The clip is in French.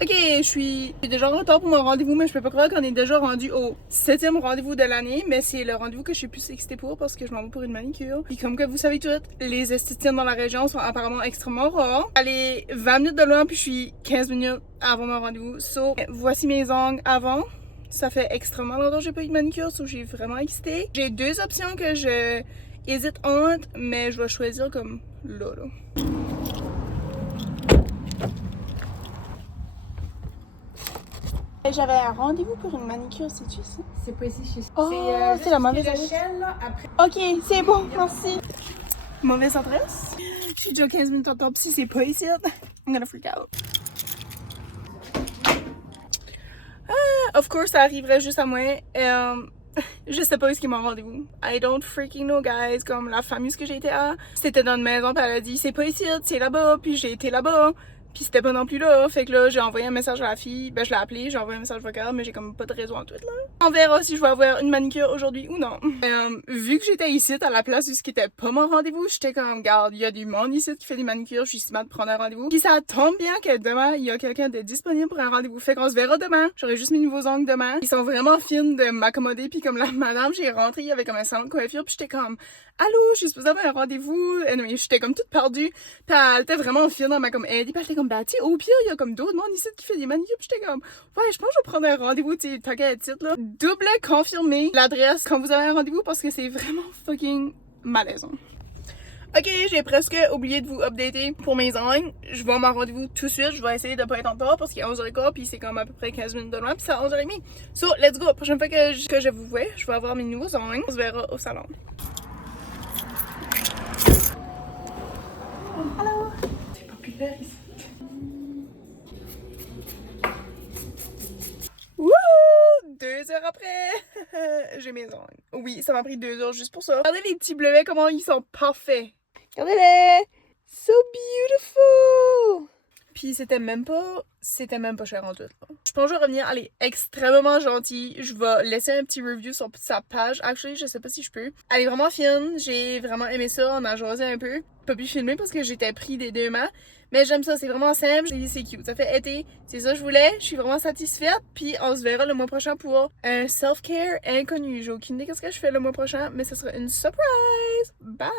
Ok, je suis déjà en retard pour mon rendez-vous, mais je peux pas croire qu'on est déjà rendu au 7e rendez-vous de l'année, mais c'est le rendez-vous que je suis plus excitée pour parce que je m'en vais pour une manicure. Puis comme que vous savez toutes, les esthéticiennes dans la région sont apparemment extrêmement rares. Allez, 20 minutes de loin, puis je suis 15 minutes avant mon rendez-vous. So, voici mes ongles avant. Ça fait extrêmement longtemps que j'ai pas eu de manicure, so je suis vraiment excitée. J'ai deux options que je hésite entre, mais je vais choisir comme là. J'avais un rendez-vous pour une manicure, c'est-tu ça? C'est pas ici, chez Oh, c'est la mauvaise adresse. là, après. Ok, c'est bon, merci. Mauvaise adresse? Je suis déjà 15 minutes en retard, pis si c'est pas ici, I'm gonna freak out. Of course, ça arriverait juste à moi. Je sais pas où est-ce qu'il m'a rendez-vous. I don't freaking know, guys. Comme la famille que j'ai été à, c'était dans une maison, puis elle a dit c'est pas ici, c'est là-bas, puis j'ai été là-bas. Puis c'était pas non plus là. Fait que là, j'ai envoyé un message à la fille. Ben, je l'ai appelée, j'ai envoyé un message vocal, mais j'ai comme pas de réseau en tout là. On verra si je vais avoir une manicure aujourd'hui ou non. Vu que j'étais ici à la place où ce qui était pas mon rendez-vous, j'étais comme, garde, il y a du monde ici qui fait des manicures, je suis si mal de prendre un rendez-vous. Puis ça tombe bien que demain, il y a quelqu'un de disponible pour un rendez-vous. Fait qu'on se verra demain. J'aurai juste mes nouveaux ongles demain. Ils sont vraiment fines de m'accommoder. Puis comme la madame, j'ai rentré, il y avait comme un salon de coiffure, puis j'étais comme, allô, je suis supposée avoir un rendez-vous. Anyway, j'étais comme toute perdue. Puis elle était vraiment fine, elle m'a comme aidée. Puis elle était comme, bah, tu sais, au pire, il y a comme d'autres monde ici qui fait des manicures. Puis j'étais comme, ouais, je pense que je vais prendre un rendez-vous, tu sais, tant qu'à être titre, là. Double confirmer l'adresse quand vous avez un rendez-vous parce que c'est vraiment fucking malaisant. Ok, j'ai presque oublié de vous updater pour mes ongles. Je vais à mon rendez-vous tout de suite. Je vais essayer de pas être en retard parce qu'il est 11h15 puis c'est comme à peu près 15 minutes de loin puis c'est à 11h30. So, let's go. La prochaine fois que je vous vois, je vais avoir mes nouveaux ongles. On se verra au salon. Allô? C'est populaire ici. Wouhou! 2 heures après, j'ai mes ongles. Oui, ça m'a pris 2 heures juste pour ça. Regardez les petits bleuets, comment ils sont parfaits. Regardez-les! So beautiful! Puis c'était même pas cher en tout. Là. Je pense que je vais revenir. Elle est extrêmement gentille. Je vais laisser un petit review sur sa page. Actually, je sais pas si je peux. Elle est vraiment fine. J'ai vraiment aimé ça. On a jasé un peu. Pas pu filmer parce que j'étais pris des deux mains. Mais j'aime ça. C'est vraiment simple. C'est cute. Ça fait été. C'est ça que je voulais. Je suis vraiment satisfaite. Puis on se verra le mois prochain pour un self-care inconnu. J'ai aucune idée qu'est-ce que je fais le mois prochain. Mais ce sera une surprise. Bye!